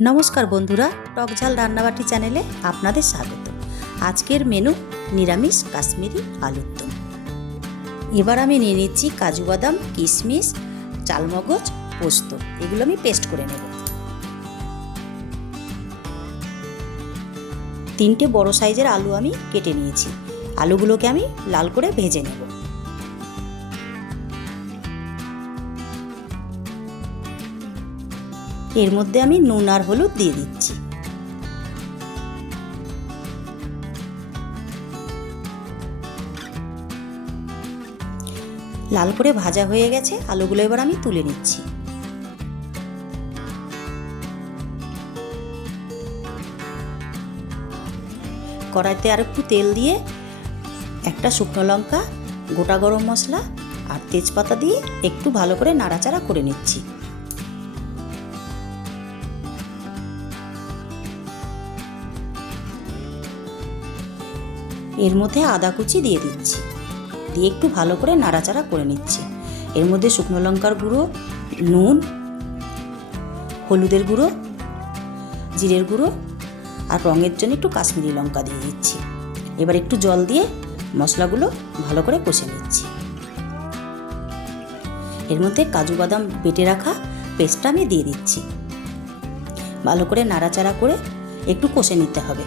নমস্কার বন্ধুরা টকঝাল রান্নাবাটি চ্যানেলে আপনাদের স্বাগত। আজকের মেনু নিরামিষ কাশ্মীরি আলুর দম এবার আমি নিয়ে নিচ্ছি কাজু বাদাম, কিশমিশ, চালমগজ, পোস্ত। এগুলো আমি পেস্ট করে নেব। তিনটে বড় সাইজের আলু আমি কেটে নিয়েছি। আলুগুলোকে আমি লাল করে ভেজে নেব। এর মধ্যে আমি নুন আর হলুদ দিয়ে দিচ্ছি। লাল করে ভাজা হয়ে গেছে, আলুগুলো এবার আমি তুলে নিচ্ছি। কড়াইতে আর একটু তেল দিয়ে একটা শুকনো লঙ্কা, গোটা গরম মশলা আর তেজপাতা দিয়ে একটু ভালো করে নাড়াচাড়া করে নিচ্ছি। এর মধ্যে আদা কুচি দিয়ে দিচ্ছি। দিয়ে একটু ভালো করে নাড়াচাড়া করে নিচ্ছি। এর মধ্যে শুকনো লঙ্কার গুঁড়ো, নুন, হলুদের গুঁড়ো, জিরের গুঁড়ো আর রঙের জন্য একটু কাশ্মীরি লঙ্কা দিয়ে দিচ্ছি। এবার একটু জল দিয়ে মশলাগুলো ভালো করে কষে নিচ্ছি। এর মধ্যে কাজু বাদাম বেটে রাখা পেস্টটা আমি দিয়ে দিচ্ছি। ভালো করে নাড়াচাড়া করে একটু কষে নিতে হবে।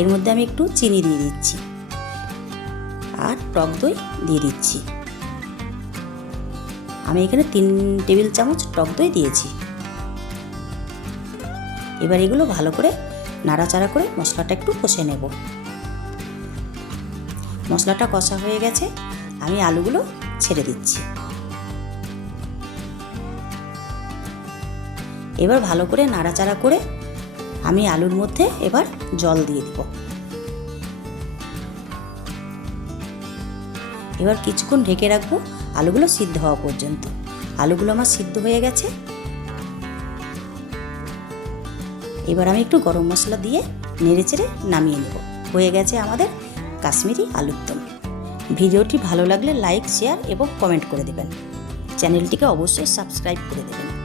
এর মধ্যে আমি একটু চিনি দিয়ে দিচ্ছি। আর টক দই দিয়ে দিচ্ছি। আমি এখানে তিন টেবিল চামচ টক দই দিয়েছি। এবার এগুলো ভালো করে নাড়াচাড়া করে মশলাটা একটু কষে নেব। মশলাটা কষা হয়ে গেছে, আমি আলুগুলো ছেড়ে দিচ্ছি। এবার ভালো করে নাড়াচাড়া করে আমি আলুর মধ্যে এবার জল দিয়ে দিব। এবার কিছুক্ষণ ঢেকে রাখব আলুগুলো সিদ্ধ হওয়া পর্যন্ত। আলুগুলো আমার সিদ্ধ হয়ে গেছে। এবার আমি একটু গরম মশলা দিয়ে নেড়ে চেড়ে নামিয়ে নেব। হয়ে গেছে আমাদের কাশ্মীরি আলুর দম ভিডিওটি ভালো লাগলে লাইক, শেয়ার এবং কমেন্ট করে দেবেন। চ্যানেলটিকে অবশ্যই সাবস্ক্রাইব করে দেবেন।